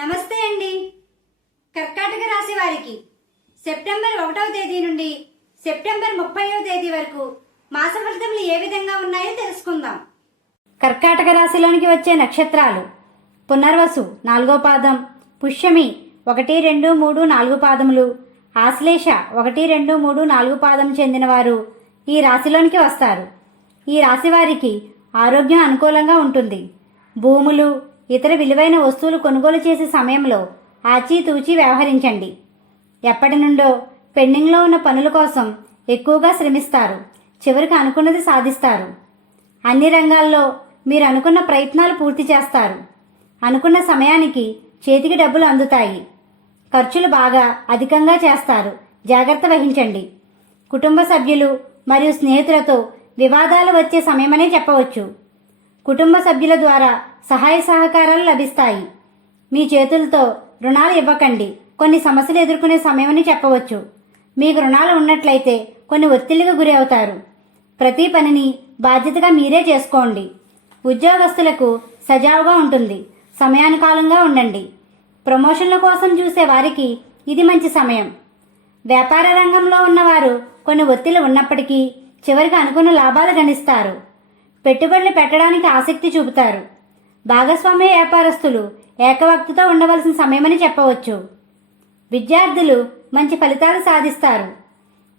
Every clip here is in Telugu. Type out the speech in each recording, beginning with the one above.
నమస్తే అండి. కర్కాటక రాశి వారికి సెప్టెంబర్ 1వ తేదీ నుండి సెప్టెంబర్ 30వ తేదీ వరకు మాస ఫలితములు ఏ విధంగా ఉన్నాయో తెలుసుకుందాం. కర్కాటక రాశిలోనికి వచ్చే నక్షత్రాలు: పునర్వసు 4వ పాదం, పుష్యమి 1, 2, 3, 4 పాదములు, ఆశ్లేష 1, 2, 3, 4 పాదం చెందినవారు ఈ రాశిలోనికి వస్తారు. ఈ రాశి వారికి ఆరోగ్యం అనుకూలంగా ఉంటుంది. భూములు, ఇతర విలువైన వస్తువులు కొనుగోలు చేసే సమయంలో ఆచితూచి వ్యవహరించండి. ఎప్పటి నుండో పెండింగ్లో ఉన్న పనుల కోసం ఎక్కువగా శ్రమిస్తారు. చివరికి అనుకున్నది సాధిస్తారు. అన్ని రంగాల్లో మీరు అనుకున్న ప్రయత్నాలు పూర్తి చేస్తారు. అనుకున్న సమయానికి చేతికి డబ్బులు అందుతాయి. ఖర్చులు బాగా అధికంగా చేస్తారు. జాగ్రత్త వహించండి. కుటుంబ సభ్యులు మరియు స్నేహితులతో వివాదాలు వచ్చే సమయమనే చెప్పవచ్చు. కుటుంబ సభ్యుల ద్వారా సహాయ సహకారాలు లభిస్తాయి. మీ చేతులతో రుణాలు ఇవ్వకండి. కొన్ని సమస్యలు ఎదుర్కొనే సమయమని చెప్పవచ్చు. మీకు రుణాలు ఉన్నట్లయితే కొన్ని ఒత్తిళ్లకు గురి అవుతారు. ప్రతి పనిని బాధ్యతగా మీరే చేసుకోండి. ఉద్యోగస్తులకు సజావుగా ఉంటుంది. సమయానుకాలంగా ఉండండి. ప్రమోషన్ల కోసం చూసే వారికి ఇది మంచి సమయం. వ్యాపార రంగంలో ఉన్నవారు కొన్ని ఒత్తిళ్లు ఉన్నప్పటికీ చివరికి అనుకున్న లాభాలు గణిస్తారు. పెట్టుబడులు పెట్టడానికి ఆసక్తి చూపుతారు. భాగస్వామ్య వ్యాపారస్తులు ఏకవక్తితో ఉండవలసిన సమయమని చెప్పవచ్చు. విద్యార్థులు మంచి ఫలితాలు సాధిస్తారు.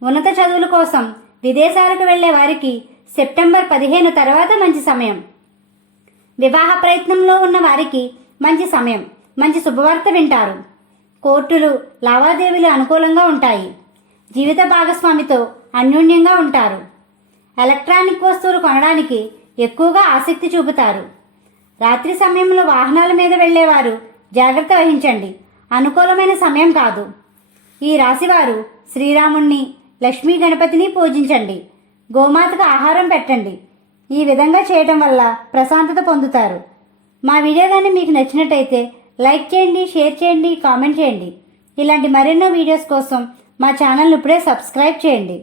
ఉన్నత చదువుల కోసం విదేశాలకు వెళ్లే వారికి సెప్టెంబర్ 15 తర్వాత మంచి సమయం. వివాహ ప్రయత్నంలో ఉన్న వారికి మంచి సమయం. మంచి శుభవార్త వింటారు. కోర్టులు, లావాదేవీలు అనుకూలంగా ఉంటాయి. జీవిత భాగస్వామితో అన్యోన్యంగా ఉంటారు. ఎలక్ట్రానిక్ వస్తువులు కొనడానికి ఎక్కువగా ఆసక్తి చూపుతారు. రాత్రి సమయంలో వాహనాల మీద వెళ్లేవారు జాగ్రత్త వహించండి. అనుకూలమైన సమయం కాదు. ఈ రాశివారు శ్రీరాముణ్ణి, లక్ష్మీ గణపతిని పూజించండి. గోమాతకు ఆహారం పెట్టండి. ఈ విధంగా చేయడం వల్ల ప్రశాంతత పొందుతారు. మా వీడియో కానీ మీకు నచ్చినట్టయితే లైక్ చేయండి, షేర్ చేయండి, కామెంట్ చేయండి. ఇలాంటి మరెన్నో వీడియోస్ కోసం మా ఛానల్ని ఇప్పుడే సబ్స్క్రైబ్ చేయండి.